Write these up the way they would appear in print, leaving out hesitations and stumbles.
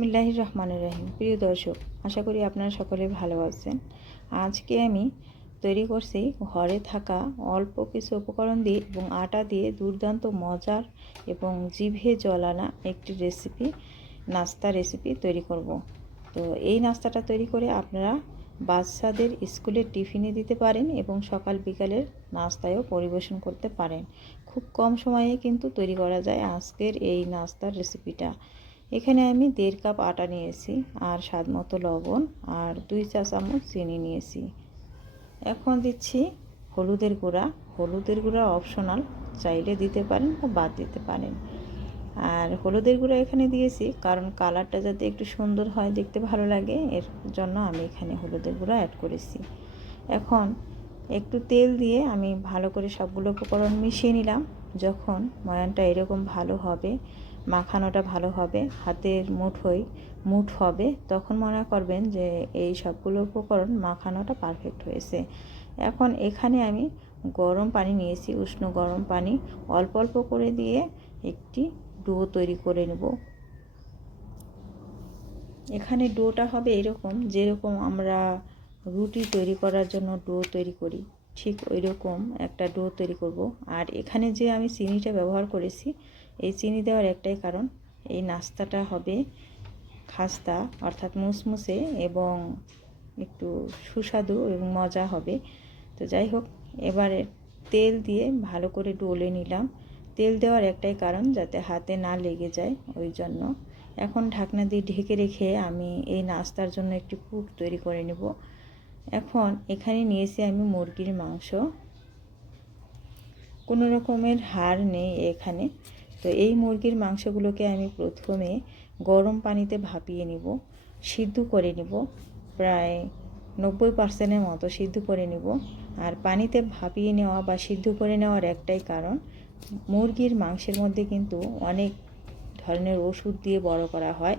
বিসমিল্লাহির রহমানির রহিম। প্রিয় দর্শক, আশা করি আপনারা সকলে ভালো আছেন। আজকে আমি তৈরি করছি ঘরে থাকা অল্প কিছু উপকরণ দিয়ে এবং আটা দিয়ে দুর্দান্ত মজার এবং জিভে জল আনা একটি রেসিপি, নাস্তা রেসিপি তৈরি করব। তো এই নাস্তাটা তৈরি করে আপনারা বাচ্চাদের স্কুলের টিফিনে দিতে পারেন এবং সকাল বিকালের নাস্তায়ও পরিবেশন করতে পারেন। খুব কম সময়ে কিন্তু তৈরি করা যায় আজকের এই নাস্তার রেসিপিটা। এখানে আমি 1.5 কাপ আটা নিয়েছি, আর স্বাদ মতো লবণ, আর 2 চা চামচ চিনি নিয়েছি। এখন দিচ্ছি হলুদের গুঁড়া। হলুদের গুঁড়া অপশনাল, চাইলে দিতে পারেন বা বাদ দিতে পারেন। আর হলুদের গুঁড়া এখানে দিয়েছি কারণ কালারটা যাতে একটু সুন্দর হয়, দেখতে ভালো লাগে, এর জন্য আমি এখানে হলুদের গুঁড়া অ্যাড করেছি। এখন একটু তেল দিয়ে আমি ভালো করে সবগুলো উপকরণ মিশিয়ে নিলাম। যখন ময়ানটা এরকম ভালো হবে, মাখানোটা ভালো হবে, হাতের মুঠ হবে, তখন মনে করবেন যে এই সবগুলো উপকরণ মাখানোটা পারফেক্ট হয়েছে। এখন এখানে আমি গরম পানি নিয়েছি, উষ্ণ গরম পানি অল্প অল্প করে দিয়ে একটি ডো তৈরি করে নেব। এখানে ডোটা হবে এরকম, যেরকম আমরা রুটি তৈরি করার জন্য ডো তৈরি করি, ঠিক ওই রকম একটা ডো তৈরি করব। আর এখানে যে আমি চিনিটা ব্যবহার করেছি, এই চিনি দেওয়ার একটাই কারণ, এই নাস্তাটা হবে খাস্তা অর্থাৎ মুসমুসে এবং একটু সুস্বাদু এবং মজা হবে। তো যাই হোক, এবারে তেল দিয়ে ভালো করে ডলে নিলাম। তেল দেওয়ার একটাই কারণ, যাতে হাতে না লেগে যায়, ওই জন্য। এখন ঢাকনা দিয়ে ঢেকে রেখে আমি এই নাস্তার জন্য একটি পুর তৈরি করে নেব। এখন এখানে নিয়েছি আমি মুরগির মাংস, কোনো রকমের হাড় নেই এখানে। তো এই মুরগির মাংসগুলোকে আমি প্রথমে গরম পানিতে ভাপিয়ে নিব, সিদ্ধ করে নিব, প্রায় 90% মতো সিদ্ধ করে নিব। আর পানিতে ভাপিয়ে নেওয়া বা সিদ্ধ করে নেওয়ার একটাই কারণ, মুরগির মাংসের মধ্যে কিন্তু অনেক ধরনের ওষুধ দিয়ে বড় করা হয়।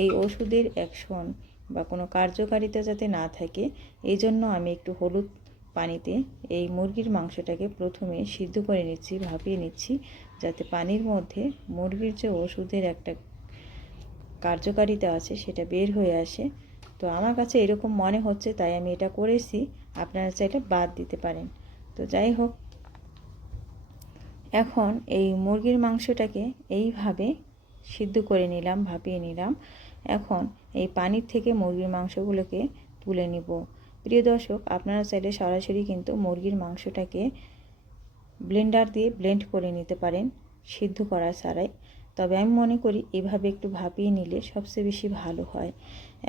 এই ওষুধের অ্যাকশন বা কোনো কার্যকারিতা যাতে না থাকে, এই জন্য আমি একটু হলুদ পানিতে এই মুরগির মাংসটাকে প্রথমে সিদ্ধ করে নিচ্ছি, ভাপিয়ে নিচ্ছি, যাতে পানির মধ্যে মুরগির যে ওষুধের একটা কার্যকারিতা আছে সেটা বের হয়ে আসে। তো আমার কাছে এরকম মনে হচ্ছে, তাই আমি এটা করেছি, আপনারা চাইলে বাদ দিতে পারেন। তো যাই হোক, এখন এই মুরগির মাংসটাকে এইভাবে সিদ্ধ করে নিলাম, ভাপিয়ে নিলাম। এখন এই পানির থেকে মুরগির মাংসগুলোকে তুলে নিব। প্রিয় দর্শক, আপনারা চাইলে সরাসরি কিন্তু মুরগির মাংসটাকে ব্লেন্ডার দিয়ে ব্লেন্ড করে নিতে পারেন, সিদ্ধ করা ছাড়াই। তবে আমি মনে করি এভাবে একটু ভাপিয়ে নিলে সবচেয়ে বেশি ভালো হয়।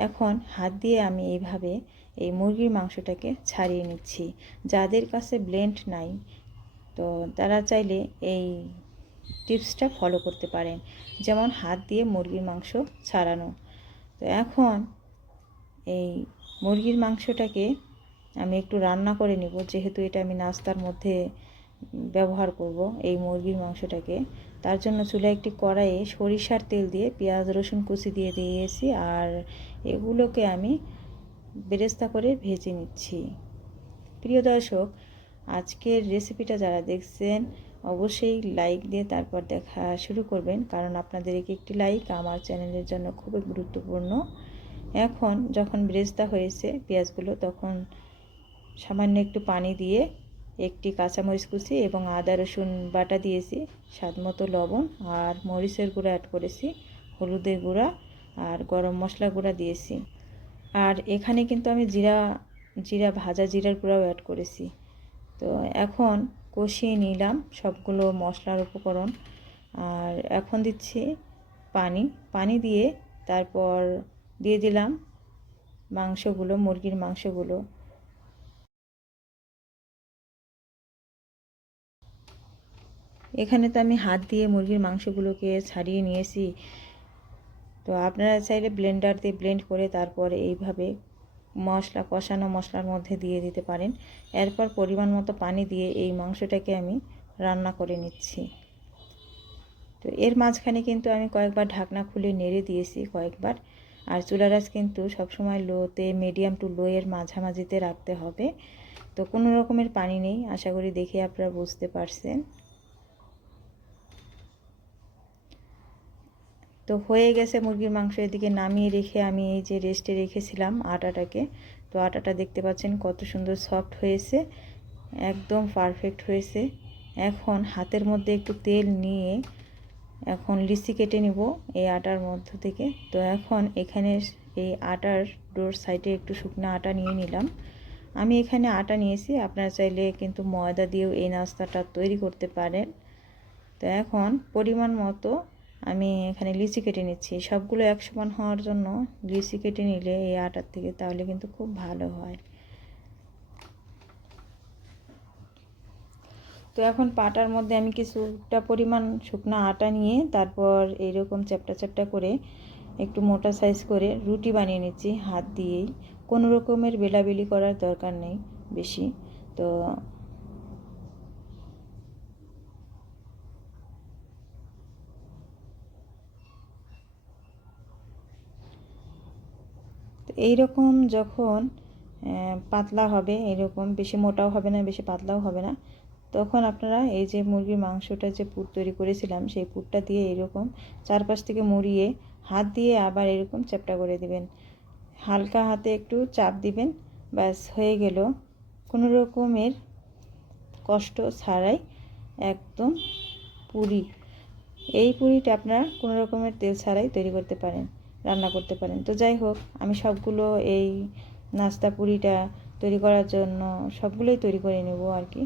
এখন হাত দিয়ে আমি এইভাবে এই মুরগির মাংসটাকে ছাড়িয়ে নিচ্ছি। যাদের কাছে ব্লেন্ড নাই, তো তারা চাইলে এই টিপসটা ফলো করতে পারেন, যেমন হাত দিয়ে মুরগির মাংস ছাড়ানো। তো এখন এই মুরগির মাংসটাকে আমি একটু রান্না করে নেব, যেহেতু এটা আমি নাস্তার মধ্যে ব্যবহার করব এই মুরগির মাংসটাকে। তার জন্য চুলায় একটি কড়াইয়ে সরিষার তেল দিয়ে পেঁয়াজ রসুন কুচি দিয়ে দিয়েছি, আর এগুলোকে আমি বেরেস্তা করে ভেজে নিচ্ছি। প্রিয় দর্শক, আজকের রেসিপিটা যারা দেখছেন অবশ্যই লাইক দিয়ে তারপর দেখা শুরু করবেন, কারণ আপনাদের একটি লাইক আমার চ্যানেলের জন্য খুবই গুরুত্বপূর্ণ। এখন যখন বেরেস্তা হয়েছে পেঁয়াজগুলো, তখন সামান্য একটু পানি দিয়ে একটি কাঁচামরিচ কুচি এবং আদা রসুন বাটা দিয়েছি, স্বাদ মতো লবণ আর মরিচের গুঁড়া অ্যাড করেছি, হলুদের গুঁড়া আর গরম মশলা গুঁড়া দিয়েছি। আর এখানে কিন্তু আমি ভাজা জিরার গুঁড়াও অ্যাড করেছি। তো এখন কষিয়ে নিলাম সবগুলো মশলার উপকরণ। আর এখন দিচ্ছি পানি দিয়ে তারপর দিয়ে দিলাম মাংসগুলো, মুরগির মাংসগুলো। এখানে তো আমি হাত দিয়ে মুরগির মাংসগুলোকে ছাড়িয়ে নিয়েছি। তো আপনারা চাইলে ব্লেন্ডার দিয়ে ব্লেন্ড করে তারপর এইভাবে কষানো মশলার মধ্যে দিয়ে দিতে পারেন। এরপর পরিমাণ মতো পানি দিয়ে এই মাংসটাকে আমি রান্না করে নিচ্ছি। তো এর মাঝখানে কিন্তু আমি কয়েকবার ঢাকনা খুলে নেড়ে দিয়েছি কয়েকবার। আর চুলার আঁচ কিন্তু সবসময় লোতে, মিডিয়াম টু লো এর মাঝামাঝিতে রাখতে হবে। তো কোনো রকমের পানি নেই, আশা করি দেখে আপনারা বুঝতে পারছেন। তো তো হয়ে গেছে মুরগির মাংস। এদিকে নামিয়ে রেখে আমি এই যে রেস্টে রেখেছিলাম আটাটাকে, তো আটাটা দেখতে পাচ্ছেন কত সুন্দর সফট হয়েছে, একদম পারফেক্ট হয়েছে। এখন হাতের মধ্যে একটু তেল নিয়ে এখন লিচি কেটে নিব এই আটার মধ্য থেকে। তো এখন এখানে এই আটার ডোর সাইডে একটু শুকনো আটা নিয়ে নিলাম। আমি এখানে আটা নিয়েছি, আপনারা চাইলে কিন্তু ময়দা দিয়েও এই নাস্তাটা তৈরি করতে পারেন। তো এখন পরিমাণ মতো আমি এখানে লিচি কেটে নিচ্ছি। সবগুলো এক সমান হওয়ার জন্য লিচি কেটে নিলে এই আটার থেকে তাহলে কিন্তু খুব ভালো হয়। তো এখন পাটার মধ্যে আমি কিছুটা পরিমাণ শুকনো আটা নিয়ে তারপর এইরকম চ্যাপটা চ্যাপটা করে একটু মোটা সাইজ করে রুটি বানিয়ে নিচ্ছি হাত দিয়েই। কোনো রকমের বেলাবেলি করার দরকার নেই বেশি। তো এইরকম যখন পাতলা হবে, এরকম বেশি মোটাও হবে না বেশি পাতলাও হবে না, তখন আপনারা এই যে মুরগির মাংসটা যে পুর তৈরি করেছিলাম সেই পুরটা দিয়ে এরকম চারপাশ থেকে মুড়িয়ে হাত দিয়ে আবার এরকম চ্যাপটা করে দিবেন। হালকা হাতে একটু চাপ দিবেন, ব্যাস হয়ে গেল। কোনো রকমের কষ্ট ছাড়াই একদম পুরি। এই পুরিটা আপনারা কোনো রকমের তেল ছাড়াই তৈরি করতে পারেন, রান্না করতে পারেন। তো যাই হোক, আমি সবগুলো এই নাস্তা পুরিটা তৈরি করার জন্য সবগুলোই তৈরি করে নেব আর কি।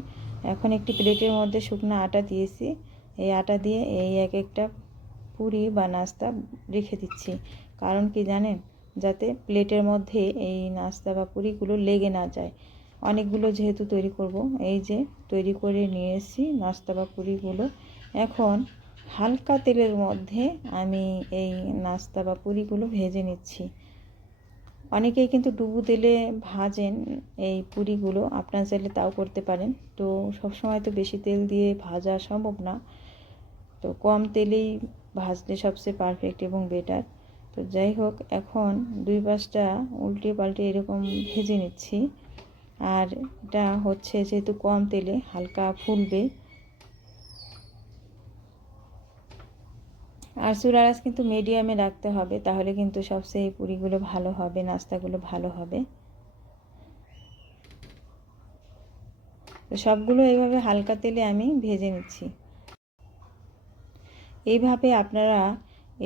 এখন একটি প্লেটের মধ্যে শুকনো আটা দিয়েছি, এই আটা দিয়ে এই এক একটা পুরি বা নাস্তা রেখে দিচ্ছি। কারণ কি জানেন, যাতে প্লেটের মধ্যে এই নাস্তা বা পুরিগুলো লেগে না যায়। অনেকগুলো যেহেতু তৈরি করব, এই যে তৈরি করে নিয়েছি নাস্তা বা পুরিগুলো। এখন হালকা তেলের মধ্যে আমি এই নাস্তা বা পুরিগুলো ভেজে নিচ্ছি। অনেকেই কিন্তু ডুবো তেলে ভাজেন এই পুরিগুলো, আপনারা চাইলে তাও করতে পারেন। তো সবসময় তো বেশি তেল দিয়ে ভাজা সম্ভব না, তো কম তেলেই ভাজলে সবচেয়ে পারফেক্ট এবং বেটার। তো যাই হোক, এখন দুই পাশটা উল্টে পাল্টে এরকম ভেজে নিচ্ছি। আর এটা হচ্ছে যেহেতু কম তেলে হালকা ফুলবে। আর চুলার আঁচ কিন্তু মিডিয়ামে রাখতে হবে, তাহলে কিন্তু সবচেয়ে পুরিগুলো ভালো হবে, নাস্তাগুলো ভালো হবে। তো সবগুলো এইভাবে হালকা তেলে আমি ভেজে নিচ্ছি। এইভাবে আপনারা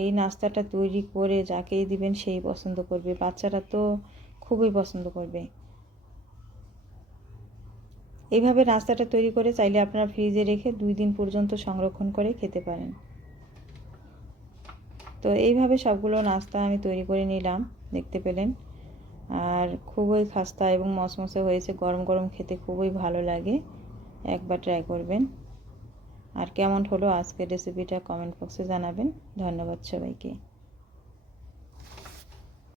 এই নাস্তাটা তৈরি করে যাকেই দিবেন সেই পছন্দ করবে, বাচ্চারা তো খুবই পছন্দ করবে। এইভাবে নাস্তাটা তৈরি করে চাইলে আপনারা ফ্রিজে রেখে 2 দিন পর্যন্ত সংরক্ষণ করে খেতে পারেন। তো এইভাবে সবগুলো নাস্তা আমি তৈরি করে নিলাম, দেখতে পেলেন। আর খুবই খাস্তা এবং মচমচে হয়েছে, গরম গরম খেতে খুবই ভালো লাগে। একবার ট্রাই করবেন। আর কেমন হলো আজকের রেসিপিটা কমেন্ট বক্সে জানাবেন। ধন্যবাদ সবাইকে।